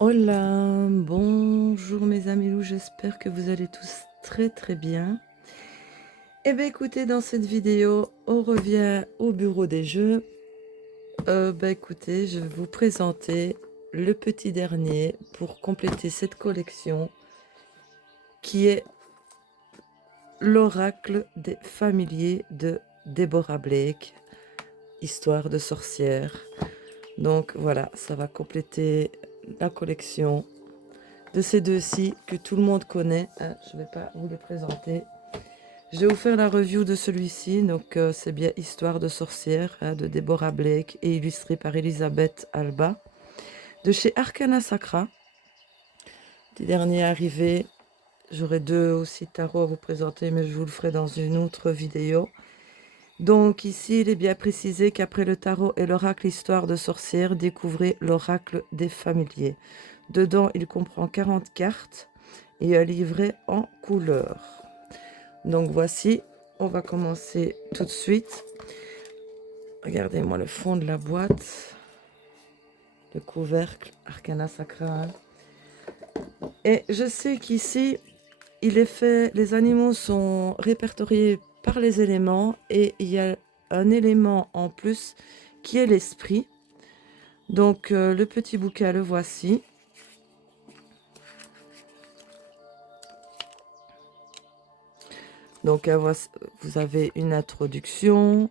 Hola, bonjour mes amis loups, j'espère que vous allez tous très très bien. Eh bien écoutez, dans cette vidéo, on revient au bureau des jeux. Écoutez, je vais vous présenter le petit dernier pour compléter cette collection qui est l'oracle des familiers de Deborah Blake, histoire de sorcière. Donc voilà, ça va compléter la collection de ces deux-ci que tout le monde connaît. Je ne vais pas vous les présenter. Je vais vous faire la review de celui-ci. Donc, c'est bien Histoire de sorcière de Deborah Blake et illustré par Elisabeth Alba de chez Arcana Sacra. Petit dernier arrivé. J'aurai deux aussi tarots à vous présenter, mais je vous le ferai dans une autre vidéo. Donc ici, il est bien précisé qu'après le tarot et l'oracle Histoire de sorcière, découvrez l'oracle des familiers. Dedans, il comprend 40 cartes et un livret en couleur. Donc voici, on va commencer tout de suite. Regardez-moi le fond de la boîte, le couvercle, Arcana Sacra. Et je sais qu'ici, il est fait, les animaux sont répertoriés par les éléments et il y a un élément en plus qui est l'esprit. Donc le petit bouquin, le voici. Donc vous avez une introduction.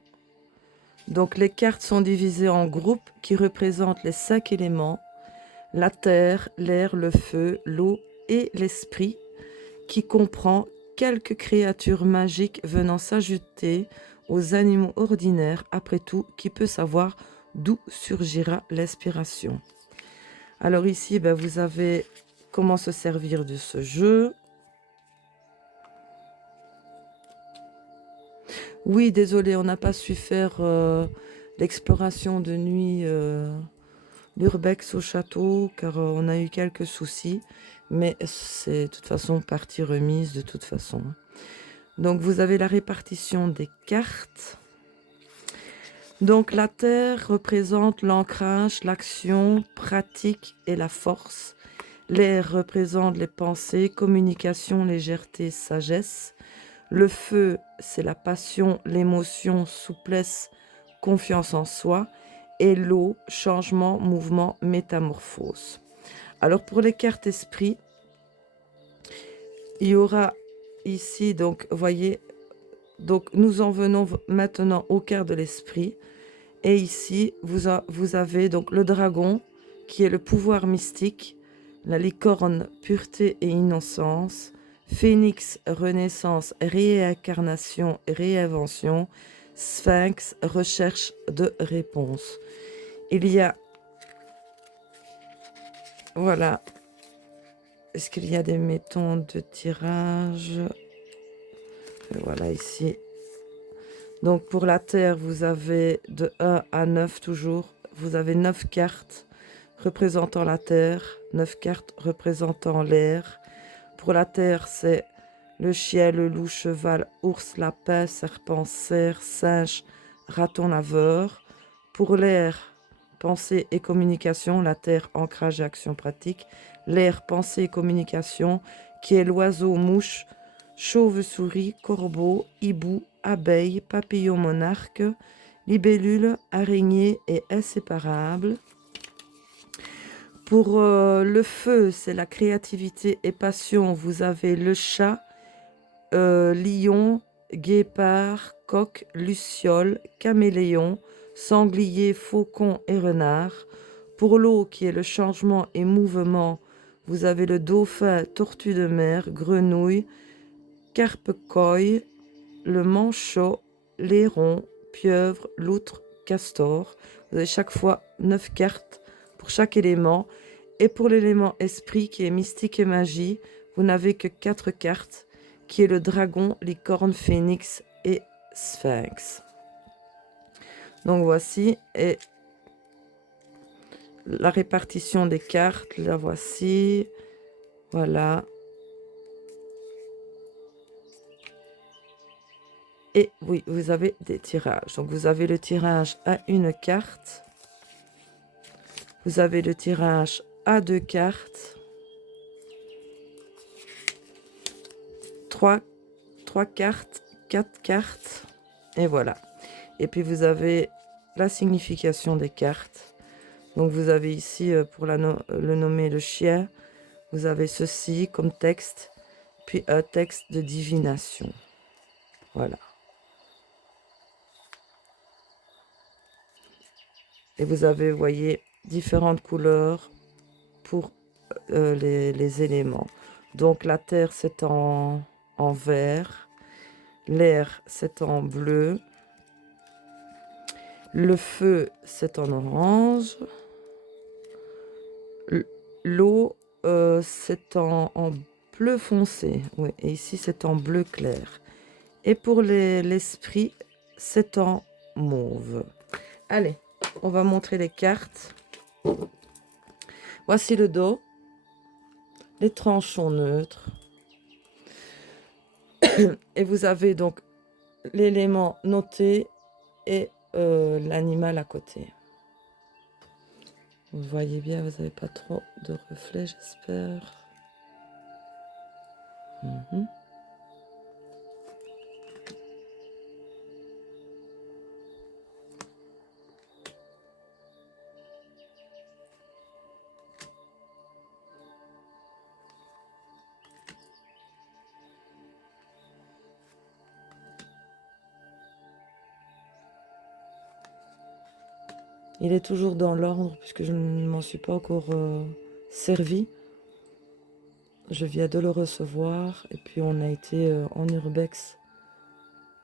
Donc les cartes sont divisées en groupes qui représentent les 5 éléments: la terre, l'air, le feu, l'eau et l'esprit, qui comprend quelques créatures magiques venant s'ajouter aux animaux ordinaires. Après tout, qui peut savoir d'où surgira l'inspiration? Alors ici, vous avez comment se servir de ce jeu. Oui, désolé, on n'a pas su faire l'exploration de nuit, l'urbex au château, car on a eu quelques soucis, mais c'est de toute façon partie remise de toute façon. Donc vous avez la répartition des cartes. Donc la terre représente l'ancrage, l'action, pratique et la force. L'air représente les pensées, communication, légèreté, sagesse. Le feu, c'est la passion, l'émotion, souplesse, confiance en soi. Et l'eau, changement, mouvement, métamorphose. Alors pour les cartes esprit, il y aura ici, donc, voyez, donc nous en venons maintenant au cœur de l'esprit. Et ici, vous avez donc le dragon, qui est le pouvoir mystique, la licorne, pureté et innocence, phénix, renaissance, réincarnation et réinvention, sphinx, recherche de réponse. Il y a, voilà, est-ce qu'il y a des méthodes de tirage? Voilà ici. Donc pour la terre, vous avez de 1 à 9 toujours. Vous avez 9 cartes représentant la terre, 9 cartes représentant l'air. Pour la terre, c'est le chien, le loup, cheval, ours, lapin, serpent, cerf, singe, raton laveur. Pour l'air, pensée et communication, la terre, ancrage et action pratique. L'air, pensée et communication, qui est l'oiseau, mouche, chauve-souris, corbeau, hibou, abeille, papillon monarque, libellule, araignée et inséparable. Pour le feu, c'est la créativité et passion. Vous avez le chat, lion, guépard, coq, luciole, caméléon, sanglier, faucon et renard. Pour l'eau, qui est le changement et mouvement, vous avez le dauphin, tortue de mer, grenouille, carpe-coy, le manchot, l'héron, pieuvre, loutre, castor. Vous avez chaque fois 9 cartes pour chaque élément. Et pour l'élément esprit, qui est mystique et magie, vous n'avez que 4 cartes, qui est le dragon, licorne, phénix et sphinx. Donc voici, et la répartition des cartes, la voici. Voilà. Et oui, vous avez des tirages. Donc vous avez le tirage à une carte. Vous avez le tirage à 2 cartes, 3 cartes, 4 cartes, et voilà. Et puis vous avez la signification des cartes. Donc vous avez ici, pour le nommer le chien, vous avez ceci comme texte, puis un texte de divination. Voilà. Et vous avez, vous voyez, différentes couleurs pour les éléments. Donc la terre, c'est en vert. L'air, c'est en bleu. Le feu, c'est en orange. L'eau, c'est en bleu foncé. Oui, et ici, c'est en bleu clair. Et pour l'esprit, c'est en mauve. Allez, on va montrer les cartes. Voici le dos. Les tranches sont neutres. Et vous avez donc l'élément noté et l'animal à côté. Vous voyez bien, vous n'avez pas trop de reflets, j'espère. Il est toujours dans l'ordre puisque je ne m'en suis pas encore servi. Je viens de le recevoir et puis on a été en urbex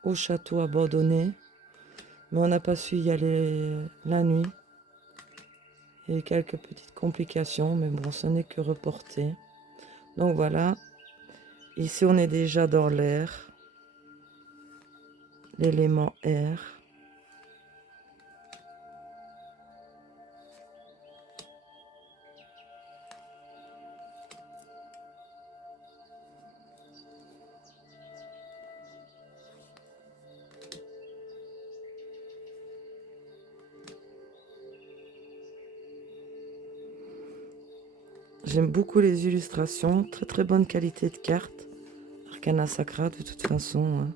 au château abandonné. Mais on n'a pas su y aller la nuit. Il y a eu quelques petites complications, mais bon, ce n'est que reporté. Donc voilà. Ici, on est déjà dans l'air. L'élément air. J'aime beaucoup les illustrations. Très très bonne qualité de carte. Arcana Sacra de toute façon. Hein.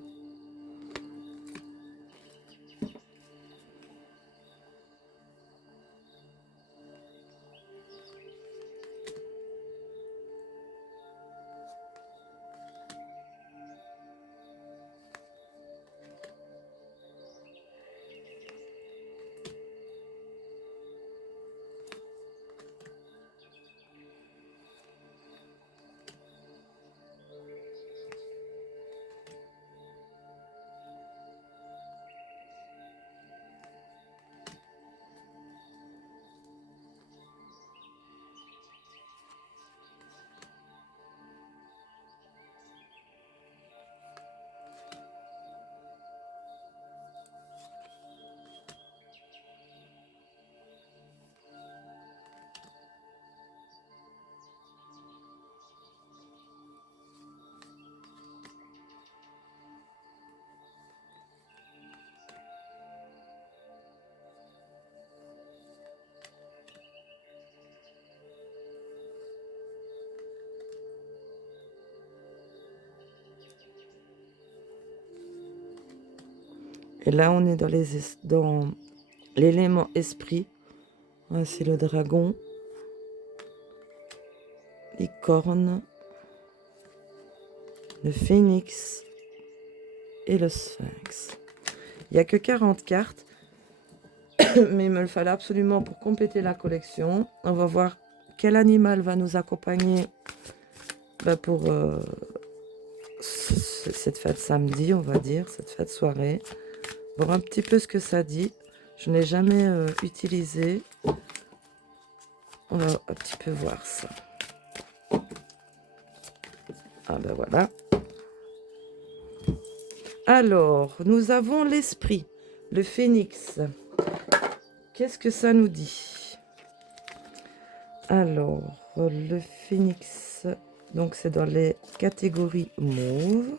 Et là, on est dans l'élément esprit. C'est le dragon, les cornes, le phénix et le sphinx. Il n'y a que 40 cartes, mais il me le fallait absolument pour compléter la collection. On va voir quel animal va nous accompagner pour cette fête samedi, on va dire, cette fête soirée. Voir un petit peu ce que ça dit. Je n'ai jamais utilisé. On va un petit peu voir ça. Ah ben voilà. Alors, nous avons l'esprit, le phénix. Qu'est-ce que ça nous dit? Alors, le phénix, donc c'est dans les catégories mauve.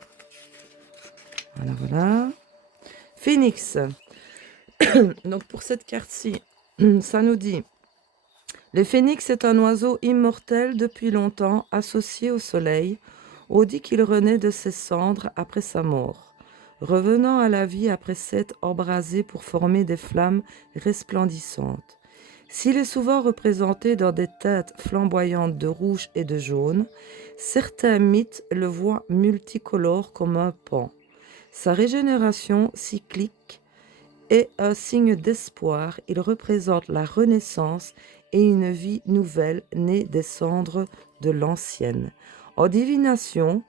Voilà, voilà. Phénix. Donc pour cette carte-ci, ça nous dit Le phénix est un oiseau immortel depuis longtemps associé au soleil. On dit qu'il renaît de ses cendres après sa mort, revenant à la vie après s'être embrasé pour former des flammes resplendissantes. S'il est souvent représenté dans des teintes flamboyantes de rouge et de jaune, certains mythes le voient multicolore comme un pan. Sa régénération cyclique est un signe d'espoir. Il représente la renaissance et une vie nouvelle née des cendres de l'ancienne. En divination,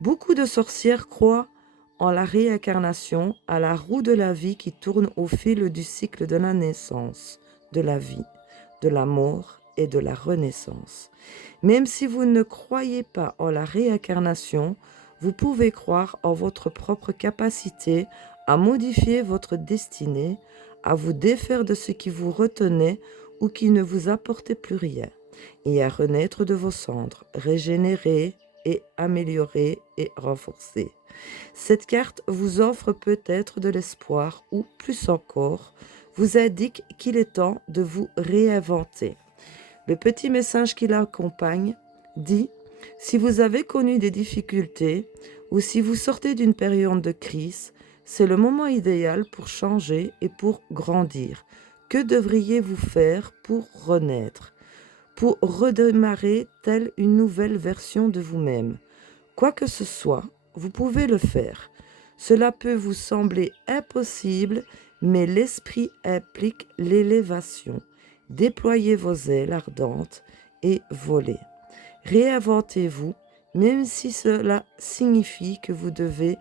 beaucoup de sorcières croient en la réincarnation, à la roue de la vie qui tourne au fil du cycle de la naissance, de la vie, de la mort et de la renaissance. Même si vous ne croyez pas en la réincarnation, vous pouvez croire en votre propre capacité à modifier votre destinée, à vous défaire de ce qui vous retenait ou qui ne vous apportait plus rien, et à renaître de vos cendres, régénérés et améliorés et renforcés. Cette carte vous offre peut-être de l'espoir ou, plus encore, vous indique qu'il est temps de vous réinventer. Le petit message qui l'accompagne dit: si vous avez connu des difficultés ou si vous sortez d'une période de crise, c'est le moment idéal pour changer et pour grandir. Que devriez-vous faire pour renaître, pour redémarrer telle une nouvelle version de vous-même? Quoi que ce soit, vous pouvez le faire. Cela peut vous sembler impossible, mais l'esprit implique l'élévation. Déployez vos ailes ardentes et volez. Réinventez-vous, même si cela signifie que vous devez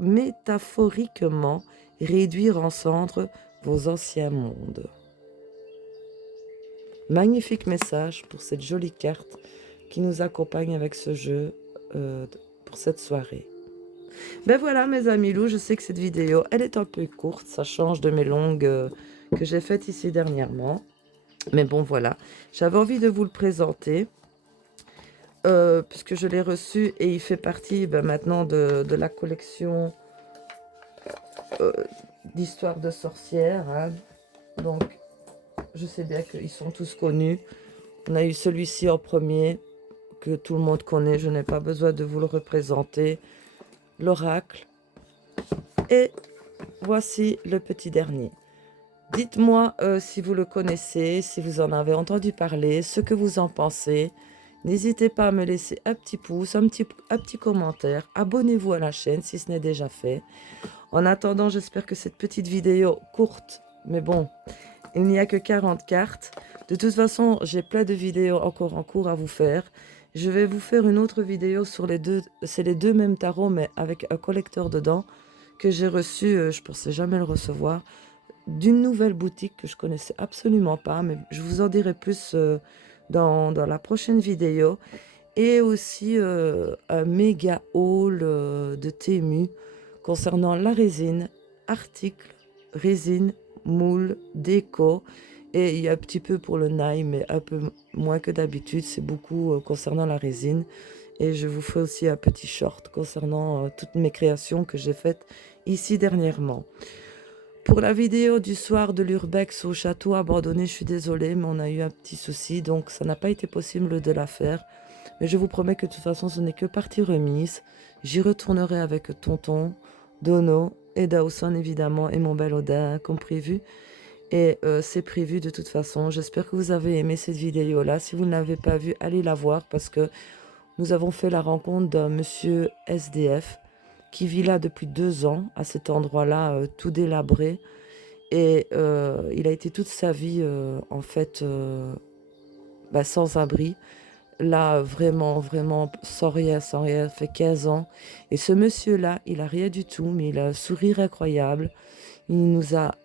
métaphoriquement réduire en cendres vos anciens mondes. Magnifique message pour cette jolie carte qui nous accompagne avec ce jeu pour cette soirée. Ben voilà mes amis loups, je sais que cette vidéo, elle est un peu courte, ça change de mes longues que j'ai faites ici dernièrement. Mais bon voilà, j'avais envie de vous le présenter, puisque je l'ai reçu et il fait partie maintenant de la collection d'histoires de sorcières. Hein. Donc je sais bien qu'ils sont tous connus. On a eu celui-ci en premier, que tout le monde connaît, je n'ai pas besoin de vous le représenter. L'oracle. Et voici le petit dernier. Dites-moi si vous le connaissez, si vous en avez entendu parler, ce que vous en pensez. N'hésitez pas à me laisser un petit pouce, un petit commentaire. Abonnez-vous à la chaîne si ce n'est déjà fait. En attendant, j'espère que cette petite vidéo courte, mais bon, il n'y a que 40 cartes. De toute façon, j'ai plein de vidéos encore en cours à vous faire. Je vais vous faire une autre vidéo sur les deux, c'est les deux mêmes tarots, mais avec un collecteur dedans, que j'ai reçu, je ne pensais jamais le recevoir, d'une nouvelle boutique que je connaissais absolument pas, mais je vous en dirai plus dans la prochaine vidéo. Et aussi un méga haul de Temu concernant la résine, articles, résine, moule, déco. Et il y a un petit peu pour le nail, mais un peu moins que d'habitude. C'est beaucoup concernant la résine. Et je vous fais aussi un petit short concernant toutes mes créations que j'ai faites ici dernièrement. Pour la vidéo du soir de l'Urbex au château abandonné, je suis désolée, mais on a eu un petit souci, donc ça n'a pas été possible de la faire. Mais je vous promets que de toute façon, ce n'est que partie remise. J'y retournerai avec Tonton, Dono et Dawson, évidemment, et mon bel Odin, comme prévu. Et c'est prévu de toute façon. J'espère que vous avez aimé cette vidéo-là. Si vous ne l'avez pas vue, allez la voir parce que nous avons fait la rencontre d'un monsieur SDF qui vit là depuis 2 ans, à cet endroit-là, tout délabré. Et il a été toute sa vie, en fait, sans abri. Là, vraiment, vraiment, sans rien, ça fait 15 ans. Et ce monsieur-là, il a rien du tout, mais il a un sourire incroyable. Il nous a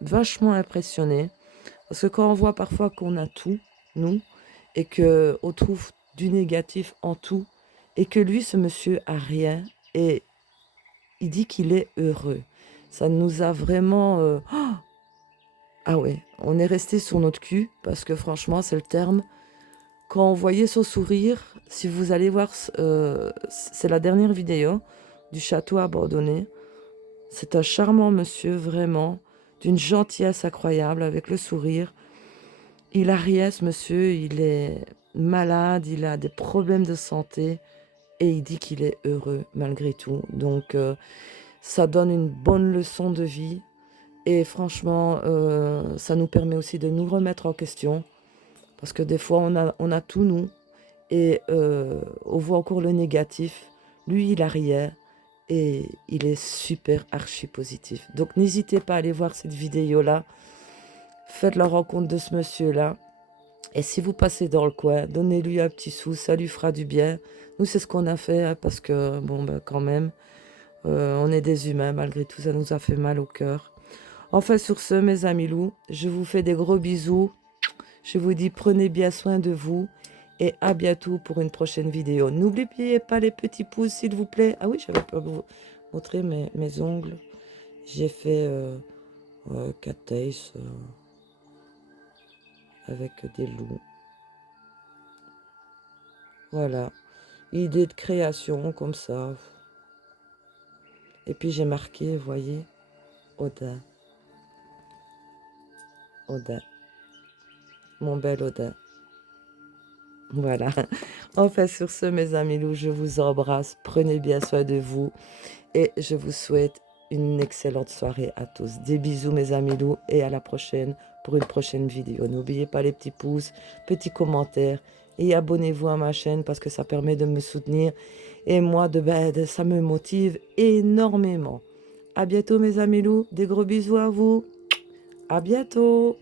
vachement impressionnés. Parce que quand on voit parfois qu'on a tout, nous, et qu'on trouve du négatif en tout, et que lui, ce monsieur, a rien, et il dit qu'il est heureux. Ça nous a vraiment... Ah ouais, on est resté sur notre cul, parce que franchement, c'est le terme. Quand on voyait son sourire, si vous allez voir, c'est la dernière vidéo du château abandonné. C'est un charmant monsieur, vraiment, d'une gentillesse incroyable, avec le sourire. Il a rien, ce monsieur, il est malade, il a des problèmes de santé et il dit qu'il est heureux malgré tout. Donc, ça donne une bonne leçon de vie et franchement, ça nous permet aussi de nous remettre en question parce que des fois, on a tout, nous, et on voit encore le négatif. Lui, il a rien et il est super archi positif. Donc, n'hésitez pas à aller voir cette vidéo-là. Faites la rencontre de ce monsieur-là. Et si vous passez dans le coin, donnez-lui un petit sou, ça lui fera du bien. Nous, c'est ce qu'on a fait, hein, parce que, bon, ben, quand même, on est des humains, malgré tout, ça nous a fait mal au cœur. Enfin, sur ce, mes amis loups, je vous fais des gros bisous. Je vous dis, prenez bien soin de vous. Et à bientôt pour une prochaine vidéo. N'oubliez pas les petits pouces, s'il vous plaît. Ah oui, j'avais pas vous montrer mes ongles. J'ai fait cat tails avec des loups. Voilà. Idée de création, comme ça. Et puis j'ai marqué, vous voyez, Odin. Odin. Mon bel Odin. Voilà. Enfin, sur ce, mes amis loups, je vous embrasse. Prenez bien soin de vous. Et je vous souhaite une excellente soirée à tous. Des bisous, mes amis loups. Et à la prochaine pour une prochaine vidéo. N'oubliez pas les petits pouces, petits commentaires. Et abonnez-vous à ma chaîne parce que ça permet de me soutenir. Et moi, ça me motive énormément. À bientôt, mes amis loups. Des gros bisous à vous. À bientôt.